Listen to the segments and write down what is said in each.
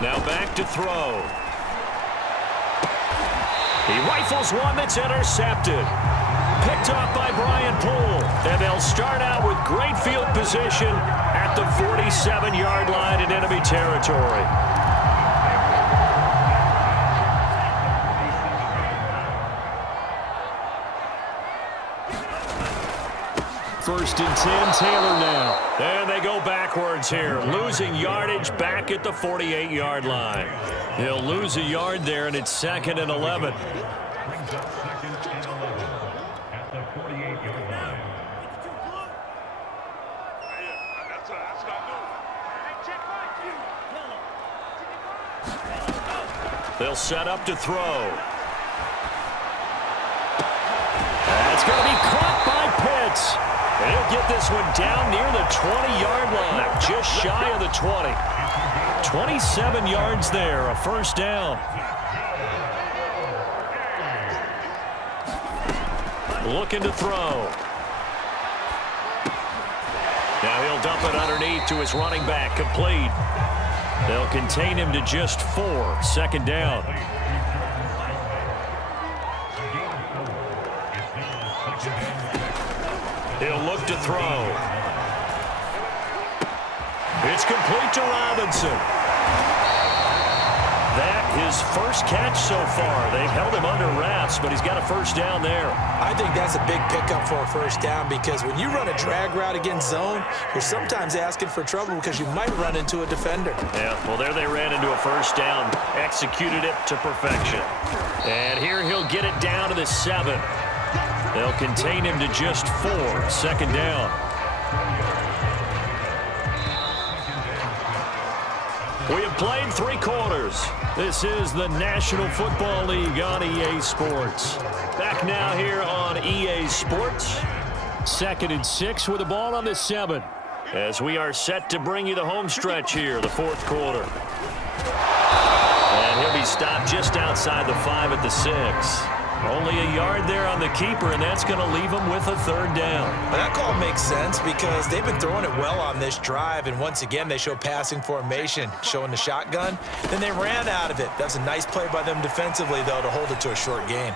Now back to throw. He rifles one that's intercepted. Picked off by Brian Poole. And they'll start out with great field position at the 47-yard line in enemy territory. First and 10, Taylor now. And they go backwards here, losing yardage back at the 48-yard line. He'll lose a yard there, and it's 2nd and 11. They'll set up to throw. That's going to be caught by Pitts. And he'll get this one down near the 20-yard line, just shy of the 20. 27 yards there, a first down. Looking to throw. Now he'll dump it underneath to his running back, complete. They'll contain him to just 4, 2nd down. He'll look to throw. It's complete to Robinson. That his first catch so far. They've held him under wraps, but he's got a first down there. I think that's a big pickup for a first down because when you run a drag route against zone, you're sometimes asking for trouble because you might run into a defender. Yeah, well, there they ran into a first down. Executed it to perfection. And here he'll get it down to the 7. They'll contain him to just 4, 2nd down. We have played 3 quarters. This is the National Football League on EA Sports. Back now here on EA Sports. 2nd and 6 with the ball on the 7. As we are set to bring you the home stretch here, the 4th quarter. And he'll be stopped just outside the 5 at the 6. Only a yard there on the keeper, and that's going to leave him with a 3rd down. Well, that call makes sense because they've been throwing it well on this drive, and once again they show passing formation, showing the shotgun. Then they ran out of it. That's a nice play by them defensively, though, to hold it to a short gain.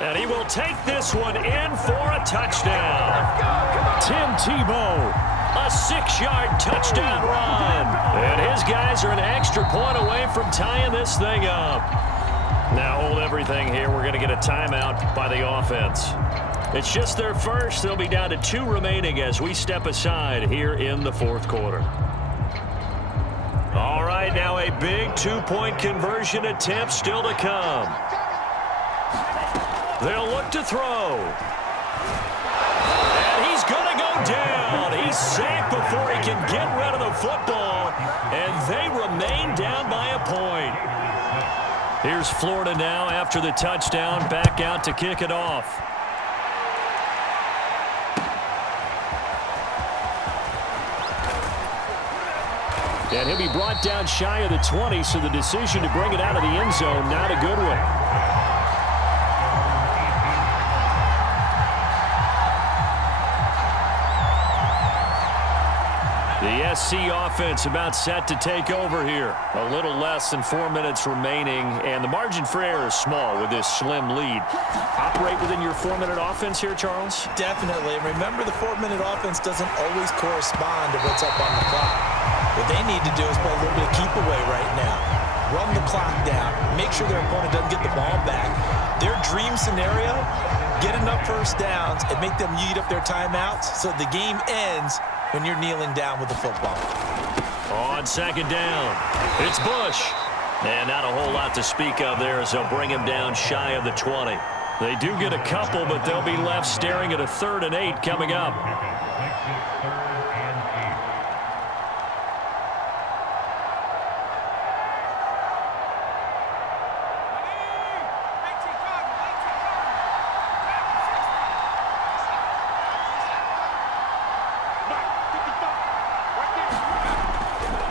And he will take this one in for a touchdown. Tim Tebow, a 6-yard touchdown run. And his guys are an extra point away from tying this thing up. Now hold everything here. We're going to get a timeout by the offense. It's just their first. They'll be down to 2 remaining as we step aside here in the 4th quarter. All right, now a big 2-point conversion attempt still to come. They'll look to throw. And he's going to go down. He's sacked before he can get rid of the football. And they remain down by a point. Here's Florida now after the touchdown, back out to kick it off. And he'll be brought down shy of the 20, so the decision to bring it out of the end zone, not a good one. The SC offense about set to take over here. A little less than 4 minutes remaining, and the margin for error is small with this slim lead. Operate within your 4-minute offense here, Charles? Definitely. And remember, the 4-minute offense doesn't always correspond to what's up on the clock. What they need to do is play a little bit of keep away right now. Run the clock down. Make sure their opponent doesn't get the ball back. Their dream scenario, get enough first downs and make them eat up their timeouts so the game ends when you're kneeling down with the football. On 2nd down, it's Bush. And not a whole lot to speak of there as they'll bring him down shy of the 20. They do get a couple, but they'll be left staring at a 3rd and 8 coming up.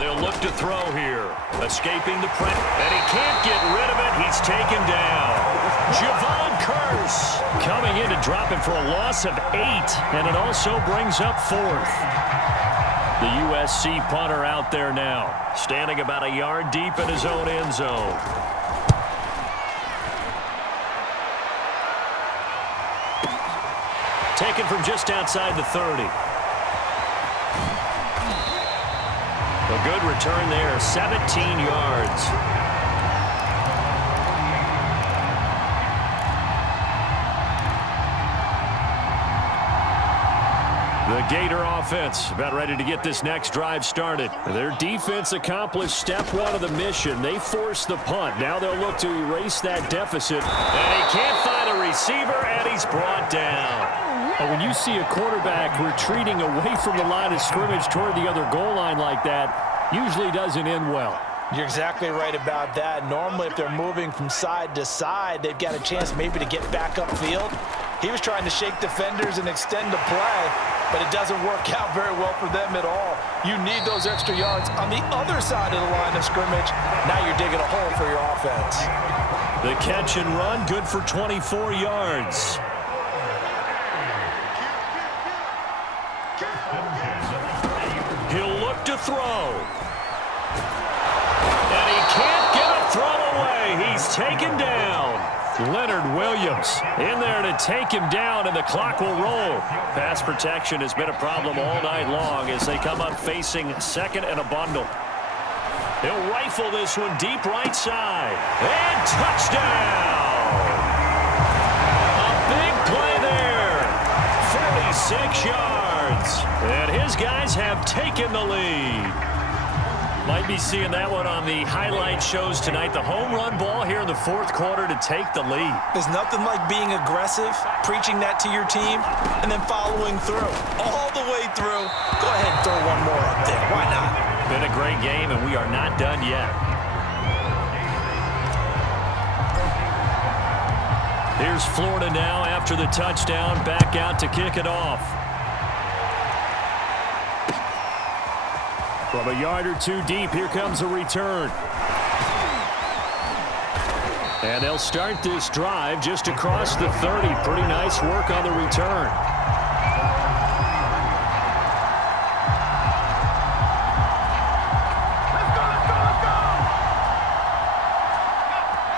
They'll look to throw here. Escaping the press. And he can't get rid of it. He's taken down. Javon Curse coming in to drop it for a loss of 8. And it also brings up 4th. The USC punter out there now, standing about a yard deep in his own end zone. Taken from just outside the 30. A good return there, 17 yards. The Gator offense about ready to get this next drive started. Their defense accomplished step one of the mission. They forced the punt. Now they'll look to erase that deficit. And he can't find a receiver, and he's brought down. But when you see a quarterback retreating away from the line of scrimmage toward the other goal line like that, usually doesn't end well. You're exactly right about that. Normally, if they're moving from side to side, they've got a chance maybe to get back upfield. He was trying to shake defenders and extend the play, but it doesn't work out very well for them at all. You need those extra yards on the other side of the line of scrimmage. Now you're digging a hole for your offense. The catch and run, good for 24 yards. He'll look to throw. And he can't get a throw away. He's taken down. Leonard Williams in there to take him down, and the clock will roll. Pass protection has been a problem all night long as they come up facing second and a bundle. He'll rifle this one deep right side. And touchdown! A big play there. 46 yards. And his guys have taken the lead. Might be seeing that one on the highlight shows tonight. The home run ball here in the fourth quarter to take the lead. There's nothing like being aggressive, preaching that to your team, and then following through. All the way through. Go ahead and throw one more up there. Why not? Been a great game, and we are not done yet. Here's Florida now after the touchdown. Back out to kick it off. From a yard or two deep, here comes a return. And they'll start this drive just across the 30. Pretty nice work on the return.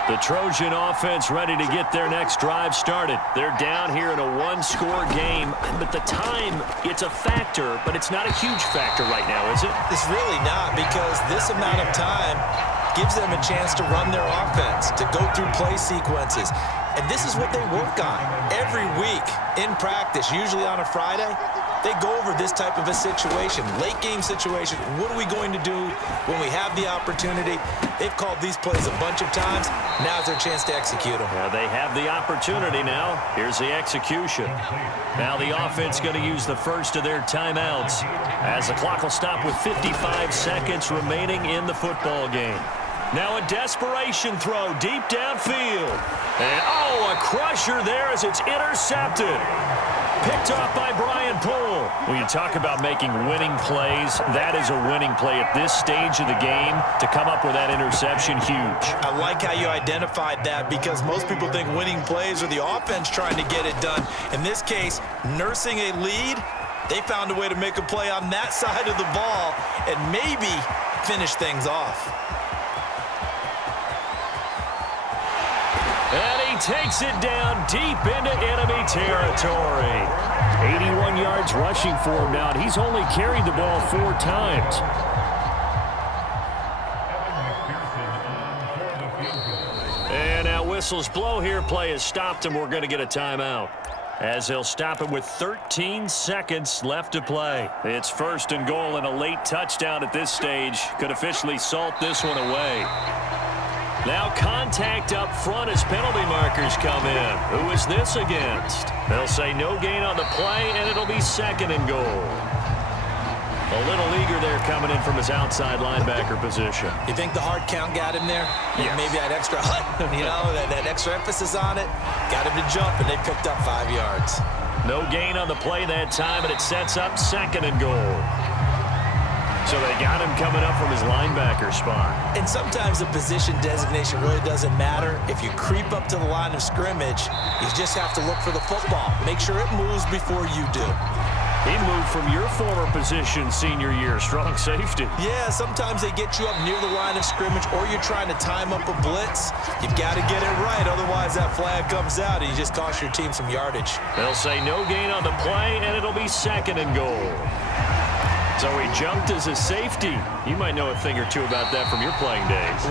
The Trojan offense ready to get their next drive started. They're down here in a one-score game, but the time, it's a factor, but it's not a huge factor right now, is it? It's really not, because this amount of time gives them a chance to run their offense, to go through play sequences. And this is what they work on every week in practice, usually on a Friday. They go over this type of a situation, late game situation. What are we going to do when we have the opportunity? They've called these plays a bunch of times. Now's their chance to execute them. Well, they have the opportunity now. Here's the execution. Now the offense going to use the first of their timeouts as the clock will stop with 55 seconds remaining in the football game. Now a desperation throw deep downfield. And, oh, a crusher there as it's intercepted. Picked off by Brian Poole. When you talk about making winning plays, that is a winning play at this stage of the game. To come up with that interception, huge. I like how you identified that, because most people think winning plays are the offense trying to get it done. In this case, nursing a lead, they found a way to make a play on that side of the ball and maybe finish things off. And he takes it down deep into enemy territory. 81 yards rushing for him now, and he's only carried the ball 4 times. And now whistles blow here. Play is stopped, and we're going to get a timeout, as they'll stop it with 13 seconds left to play. It's first and goal, and a late touchdown at this stage could officially salt this one away. Now contact up front as penalty markers come in. Who is this against? They'll say no gain on the play, and it'll be second and goal. A little eager there coming in from his outside linebacker position. You think the hard count got him there? Yes. Maybe that extra that extra emphasis on it got him to jump, and they picked up 5 yards. No gain on the play that time, and it sets up second and goal. So they got him coming up from his linebacker spot. And sometimes the position designation really doesn't matter. If you creep up to the line of scrimmage, you just have to look for the football. Make sure it moves before you do. He moved from your former position senior year, strong safety. Yeah, sometimes they get you up near the line of scrimmage or you're trying to time up a blitz. You've got to get it right, otherwise that flag comes out and you just cost your team some yardage. They'll say no gain on the play, and it'll be 2nd and goal. So he jumped as a safety. You might know a thing or two about that from your playing days.